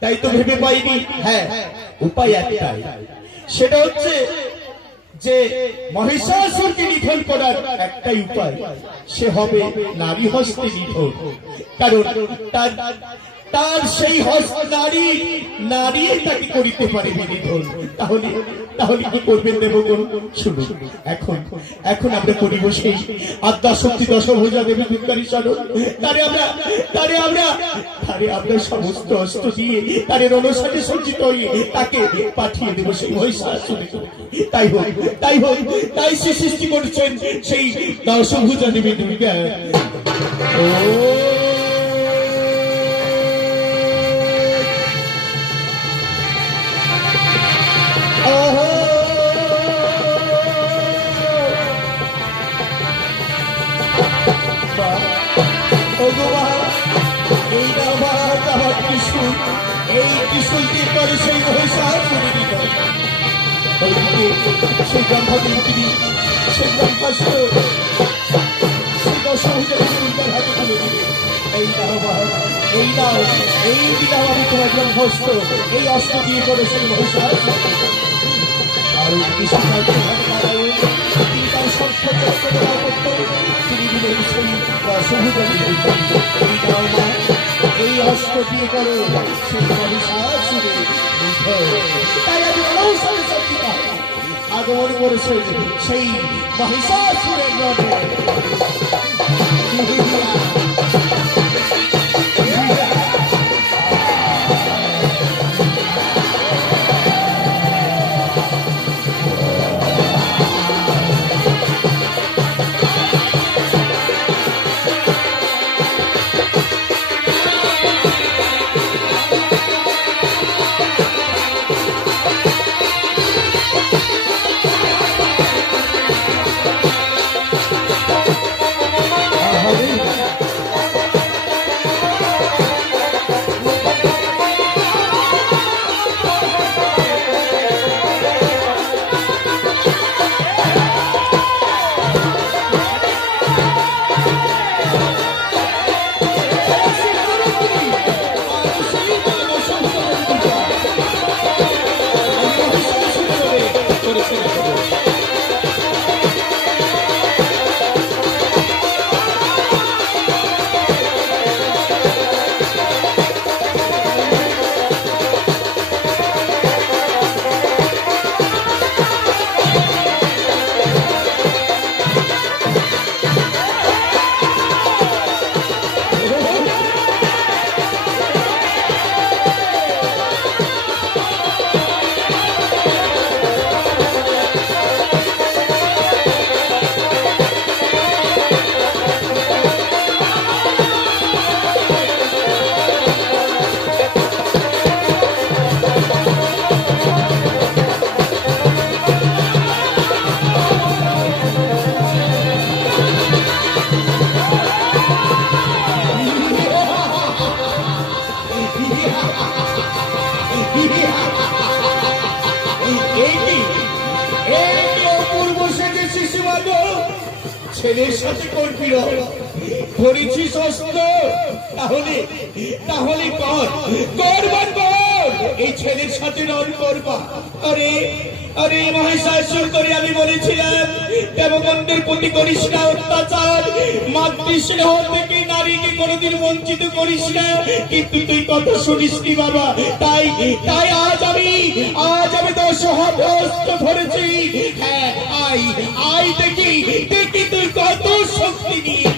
তাই তো ভেবে পাইনি। হ্যাঁ, উপায় একটাই, সেটা হচ্ছে যে মহিষাসুরকে নিধন করার একটাই উপায়, সে হবে নারী হস্তে নিধন। কারণ তার সেই হস্ত নারী তাকে করিতে পারে নিধন। তাহলে কি করবেন দেবগণ? শুনুন, এখন আমরা করিব সেই আদ্যা শক্তি দশভুজা দেবী দুর্গারী স্মরণ। তারে আমরা সমস্ত অস্ত্র দিয়ে তারে রণসাজে সজ্জিত হয়ে তাকে পাঠিয়ে দেব সেই মহিষাসুরে। তাই সে সৃষ্টি করছেন সেই দশভুজা দেবী দুর্গা। এই কিশোরকে করে সেই মহিষাসুরে নিধন। সেই ব্রহ্মদেব তিনি সেই ব্রহ্মাস্ত্র সেই দশভুজা দুর্গার হাতে তুলে দিলেন। এই দাও আমি তোমার ব্রহ্মাস্ত্র, এই অস্ত্র দিয়ে করে সেই মহিষাসুরে। আর তিনি তার সর্বচক্র তিনি দিলেন সেই দশভুজা দুর্গা। এই অস্ত্র দিয়ে করো সেই মহিষাসুরে আগমন করেছে সেই মহিষাসুরের রথে। করেছিস মানো, ছেলের সাথে করবি না, করেছিস অস্ত্র, তাহলে তাহলে কর, করবার কর, এই ছেলের সাথে রণ করবা। আরে আরে মহিষাসুর করে আমি বলেছিলাম দেবগণদের প্রতি করিস না অত্যাচার, মাতৃস্নেহ থেকে নারীকে কোনোদিন বঞ্চিত করিস না, কিন্তু তুই কথা শুনিস নি বাবা। তাই তাই আজ আমি দশ হাত হস্ত ধরেছি। হ্যাঁ, আই আই দেখি দেখি তুই কত শক্তি নিয়ে